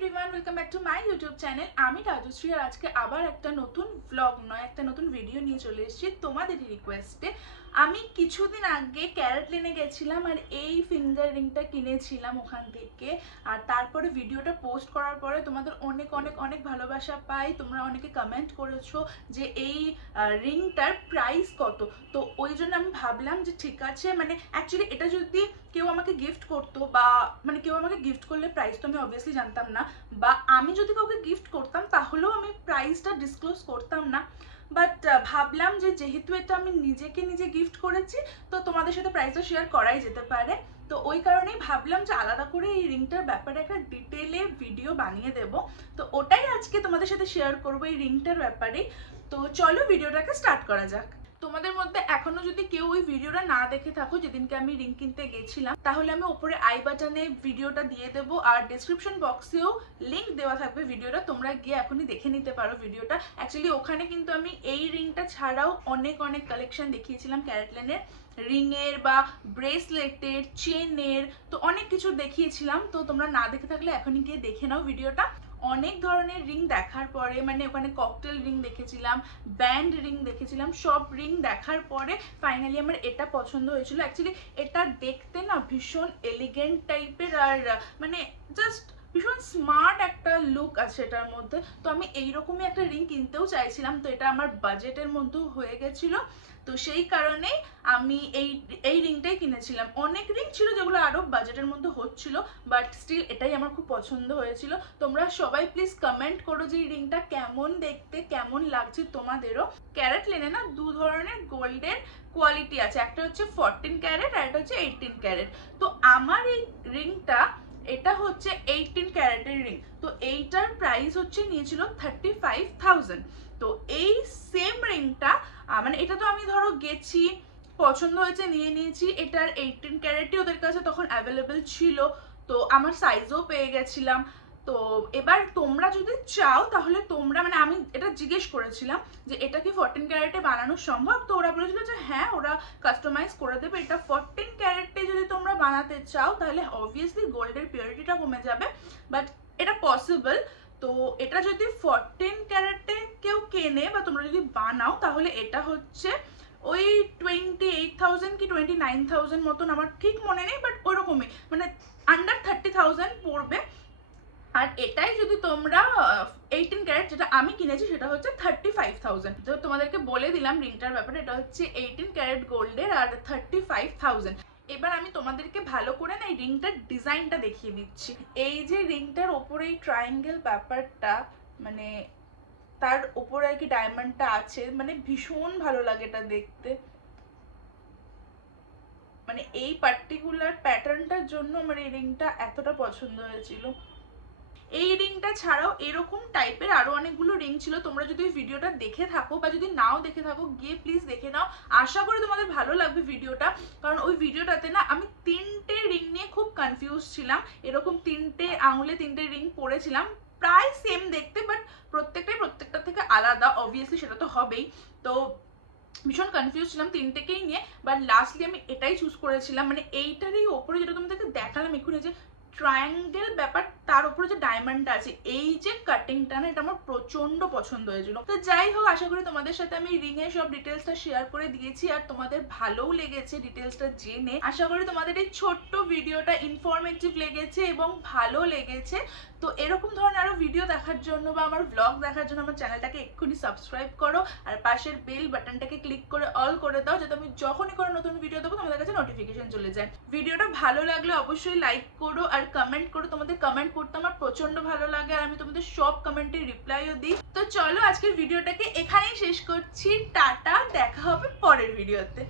Everyone, welcome back to my YouTube channel. আমি রাজশ্রী আর আজকে আবার একটা নতুন ব্লগ নয়, একটা নতুন ভিডিও নিয়ে চলে এসেছি তোমাদেরই রিকোয়েস্টে। আমি কিছুদিন আগে ক্যারেট লেনে গেছিলাম আর এই ফিঙ্গার রিংটা কিনেছিলাম ওখান থেকে। আর তারপরে ভিডিওটা পোস্ট করার পরে তোমাদের অনেক অনেক অনেক ভালোবাসা পাই। তোমরা অনেকে কমেন্ট করেছো যে এই রিংটার প্রাইস কত। তো ওই জন্য আমি ভাবলাম যে ঠিক আছে, মানে অ্যাকচুয়ালি এটা যদি কেউ আমাকে গিফট করতো বা মানে কেউ আমাকে গিফট করলে প্রাইস তো আমি অবভিয়াসলি জানতাম না, বা আমি যদি কাউকে গিফট করতাম তাহলেও আমি প্রাইসটা ডিসক্লোজ করতাম না। বাট ভাবলাম যে যেহেতু এটা আমি নিজেকে নিজে গিফট করেছি তো তোমাদের সাথে প্রাইসটা শেয়ার করাই যেতে পারে। তো ওই কারণেই ভাবলাম যে আলাদা করে এই রিংটার ব্যাপারে একটা ডিটেলে ভিডিও বানিয়ে দেব। তো ওটাই আজকে তোমাদের সাথে শেয়ার করবো এই রিংটার ব্যাপারে। তো চলো ভিডিওটাকে স্টার্ট করা যাক। তোমাদের মধ্যে এখনো যদি কেউ ওই ভিডিওটা না দেখে থাকো যেদিনকে আমি রিং কিনতে গেছিলাম, তাহলে আমি উপরে আই বাটনে ভিডিওটা দিয়ে দেবো আর ডেসক্রিপশন বক্সেও লিংক দেওয়া থাকবে ভিডিওটা, তোমরা গিয়ে এখনই দেখে নিতে পারো ভিডিওটা। অ্যাকচুয়ালি ওখানে কিন্তু আমি এই রিংটা ছাড়াও অনেক অনেক কালেকশন দেখিয়েছিলাম ক্যারেট লেনের, রিংয়ের বা ব্রেসলেটের, চেনের, তো অনেক কিছু দেখিয়েছিলাম। তো তোমরা না দেখে থাকলে এখনই গিয়ে দেখে নাও ভিডিওটা। অনেক ধরনের রিং দেখার পরে, মানে ওখানে ককটেল রিং দেখেছিলাম, ব্যান্ড রিং দেখেছিলাম, সব রিং দেখার পরে ফাইনালি আমার এটা পছন্দ হয়েছিল। অ্যাকচুয়ালি এটা দেখতে না ভীষণ এলিগেন্ট টাইপের আর মানে জাস্ট ভীষণ স্মার্ট একটা লুক আছে এটার মধ্যে। তো আমি এইরকমই একটা রিং কিনতেও চাইছিলাম, তো এটা আমার বাজেটের মধ্যেও হয়ে গেছিলো। তো সেই কারণেই আমি এই রিংটাই কিনেছিলাম। অনেক রিং ছিল যেগুলো আরও বাজেটের মধ্যে হচ্ছিল, বাট স্টিল এটাই আমার খুব পছন্দ হয়েছিল। তোমরা সবাই প্লিজ কমেন্ট করো যে এই রিংটা কেমন দেখতে, কেমন লাগছে তোমাদেরও। ক্যারেট লেনে না দু ধরনের গোল্ডের কোয়ালিটি আছে, একটা হচ্ছে 14 ক্যারেট আর একটা হচ্ছে 18 ক্যারেট। তো আমার এই রিংটা, এটা হচ্ছে 18 ক্যারেটের রিং। তো এইটার প্রাইস হচ্ছে নিয়েছিল 35,000। তো এই সেম রিংটা মানে এটা তো আমি ধরো গেছি, পছন্দ হয়েছে, নিয়ে নিয়েছি। এটার 18 ক্যারেটই ওদের কাছে তখন অ্যাভেলেবেল ছিল, তো আমার সাইজও পেয়ে গেছিলাম। তো এবার তোমরা যদি চাও তাহলে তোমরা, মানে আমি এটা জিজ্ঞেস করেছিলাম যে এটা কি 14 ক্যারেটে বানানো সম্ভব, তো ওরা বলেছিল যে হ্যাঁ ওরা কাস্টমাইজ করে দেবে। এটা 14 ক্যারেটে যদি তোমরা বানাতে চাও তাহলে অবভিয়াসলি গোল্ডের পিউরিটিটা কমে যাবে, বাট এটা পসিবল। তো এটা যদি 14 ক্যারেটে কেউ কেনে বা তোমরা যদি বানাও তাহলে এটা হচ্ছে ওই 28,000 কি 29,000 মতন, আমার ঠিক মনে নেই, বাট ওইরকমই মানে আন্ডার 30,000 পড়বে। আর এটাই যদি তোমরা 18 ক্যারেট যেটা আমি কিনেছি সেটা হচ্ছে 35,000। তো তোমাদেরকে বলে দিলাম রিংটার ব্যাপারে, এটা হচ্ছে 18 ক্যারেট গোল্ডের আর 35,000। এবার আমি তোমাদেরকে ভালো করে না এই রিংটার ডিজাইনটা দেখিয়ে দিচ্ছি। এই যে রিংটার ওপরে এই ট্রায়াঙ্গেল ব্যাপারটা, মানে তার উপরে আর কি ডায়মন্ডটা আছে, মানে ভীষণ ভালো লাগে এটা দেখতে। মানে এই পার্টিকুলার প্যাটার্নটার জন্য আমার এই রিংটা এতটা পছন্দ হয়েছিল। এই রিংটা ছাড়াও এরকম টাইপের আরো অনেকগুলো রিং ছিল। তোমরা যদি ওই ভিডিওটা দেখে থাকো বা যদি নাও দেখে থাকো গিয়ে প্লিজ দেখে নাও, আশা করি তোমাদের ভালো লাগবে ভিডিওটা। কারণ ওই ভিডিওটাতে না আমি 3টে রিং নিয়ে খুব কনফিউজ ছিলাম। এরকম 3টে আঙুলে 3টে রিং পরেছিলাম, প্রায় সেম দেখতে, বাট প্রত্যেকটা থেকে আলাদা, অবভিয়াসলি সেটা তো হবেই। তো ভীষণ কনফিউজ ছিলাম 3টেকেই নিয়ে, বাট লাস্টলি আমি এটাই চুজ করেছিলাম। মানে এইটারই ওপরে যেটা তোমাদেরকে দেখালাম এক্ষুনি, যে ট্রায়াঙ্গেল ব্যাপার, তার উপরে যে ডায়মন্ডটা আছে, এই যে কাটিংটা না, এটা আমার প্রচন্ড পছন্দ হয়েছিল। তো যাই হোক, আশা করি তোমাদের সাথে আমি রিং এর সব ডিটেলসটা শেয়ার করে দিয়েছি আর তোমাদের ভালোও লেগেছে ডিটেলসটা জেনে। আশা করি তোমাদের এই ছোট্ট ভিডিওটা ইনফরমেটিভ লেগেছে এবং ভালো লেগেছে। তো এরকম ধরনের আরো ভিডিও দেখার জন্য বা আমার ব্লগ দেখার জন্য আমার চ্যানেলটাকে এক্ষুনি সাবস্ক্রাইব করো আর পাশের বেল বাটনটাকে ক্লিক করে অল করে দাও, যাতে আমি যখনই কোনো নতুন ভিডিও দেবো তোমাদের কাছে নোটিফিকেশন চলে যায়। ভিডিওটা ভালো লাগলে অবশ্যই লাইক করো আর কমেন্ট করো। তোমাদের কমেন্ট করতে আমার প্রচন্ড ভালো লাগে আর আমি তোমাদের সব কমেন্টের রিপ্লাইও দিই। তো চলো আজকের ভিডিওটাকে এখানেই শেষ করছি, টাটা, দেখা হবে পরের ভিডিওতে।